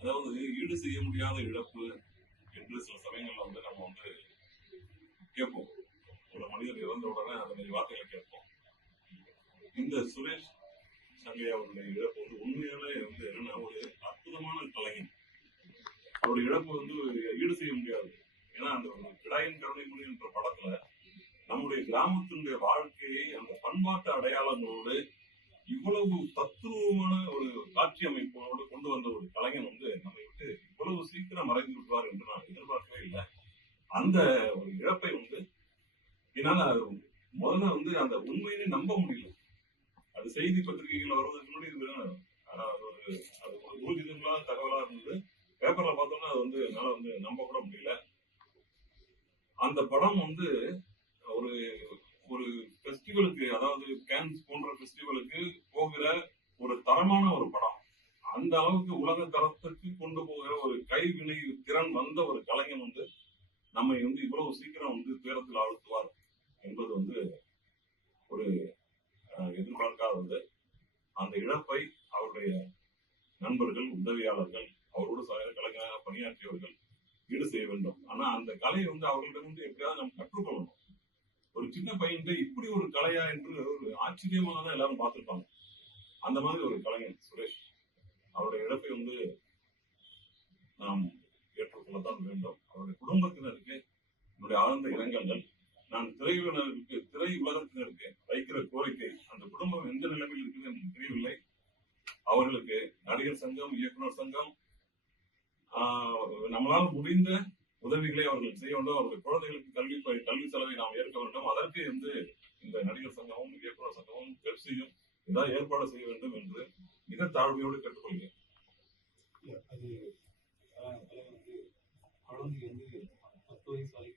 அதாவது ஈடு செய்ய முடியாத இழப்பு என்று சில சமயங்கள்ல வந்து நம்ம வந்து கேட்போம். ஒரு மனிதர் இறந்த உடனே அந்த மாதிரி வார்த்தைகளை கேட்போம். இந்த சுரேஷ் சங்கை அவருடைய இழப்பு வந்து உண்மையாலே வந்து என்னன்னா ஒரு அற்புதமான கலைஞன். அவருடைய இழப்பு வந்து ஈடு செய்ய முடியாது. ஏன்னா அந்த ஒரு கிடாயின் கருணைமொழி என்ற படத்துல நம்முடைய கிராமத்தினுடைய வாழ்க்கையை அந்த பண்பாட்டு அடையாளங்களோடு இவ்வளவு தத்துவமான ஒரு காட்சி அமைப்போடு கொண்டு வந்த ஒரு கலைஞன் வந்து நம்மை விட்டு இவ்வளவு சீக்கிரம் மறைந்து விடுவார் என்று நான் எதிர்பார்க்கவே இல்லை. அந்த ஒரு இழப்பை வந்து என்னால அது முதல்ல வந்து அந்த உண்மையினே நம்ப முடியல. அது செய்தி பத்திரிகைகள் வருவதற்கு முன்னாடி ஒரு அது ஒரு ஊர்ஜிதங்களான தகவலா இருந்தது. பேப்பர்ல பார்த்தோம்னா அது வந்து என்னால வந்து நம்ப கூட முடியல. அந்த படம் வந்து ஒரு ஒரு ஃபெஸ்டிவலுக்கு அதாவது கேன்ஸ் போன்ற ஃபெஸ்டிவலுக்கு போகிற ஒரு தரமான ஒரு படம். அந்த அளவுக்கு உலக தரத்துக்கு கொண்டு போகிற ஒரு கைவினை திறன் வந்த ஒரு கலைஞன் வந்து நம்மை வந்து இவ்வளவு சீக்கிரம் வந்து துயரத்தில் ஆழ்த்துவார் என்பது வந்து ஒரு அஹ், எதிர்பார்க்காதது அந்த இழப்பை அவருடைய நண்பர்கள் உதவியாளர்கள் அவரோடு சக கலைஞராக பணியாற்றியவர்கள் ஈடு செய்ய வேண்டும். ஆனா அந்த கலையை வந்து அவர்களிடம் எப்படியாவது நம்ம கற்றுக்கொள்ளணும். சின்ன பையன்கிட்ட இப்படி ஒரு கலையா என்று ஒரு ஆச்சரியமாக தான் எல்லாரும் பார்த்திருப்பாங்க. அந்த மாதிரி ஒரு கலைஞர் சுரேஷ். அவருடைய இழப்பை வந்து நாம் ஏற்றுக்கொள்ளத்தான் வேண்டும். அவருடைய குடும்பத்தினருக்கு என்னுடைய ஆழ்ந்த இரங்கல்கள். நான் திரையுலகிற்கு திரை உலகத்தினருக்கு வைக்கிற கோரிக்கை அந்த குடும்பம் எந்த நிலைமையில் இருக்குது எனக்கு தெரியவில்லை. அவர்களுக்கு நடிகர் சங்கம் இயக்குனர் சங்கம் ஆஹ், நம்மளால் முடிந்த உதவிகளை அவர்கள் செய்ய வேண்டும் அவர்கள் குழந்தைகளுக்கு கல்வி கல்வி செலவை நாம் ஏற்க வேண்டும் அதற்கு வந்து இந்த நடிகர் சங்கமும் இயக்குனர் சங்கமும் பெப்சியும் ஏதாவது ஏற்பாடு செய்ய வேண்டும் என்று மிக தாழ்மையோடு கேட்டுக்கொள்கிறேன் அது வந்து பத்து வயசு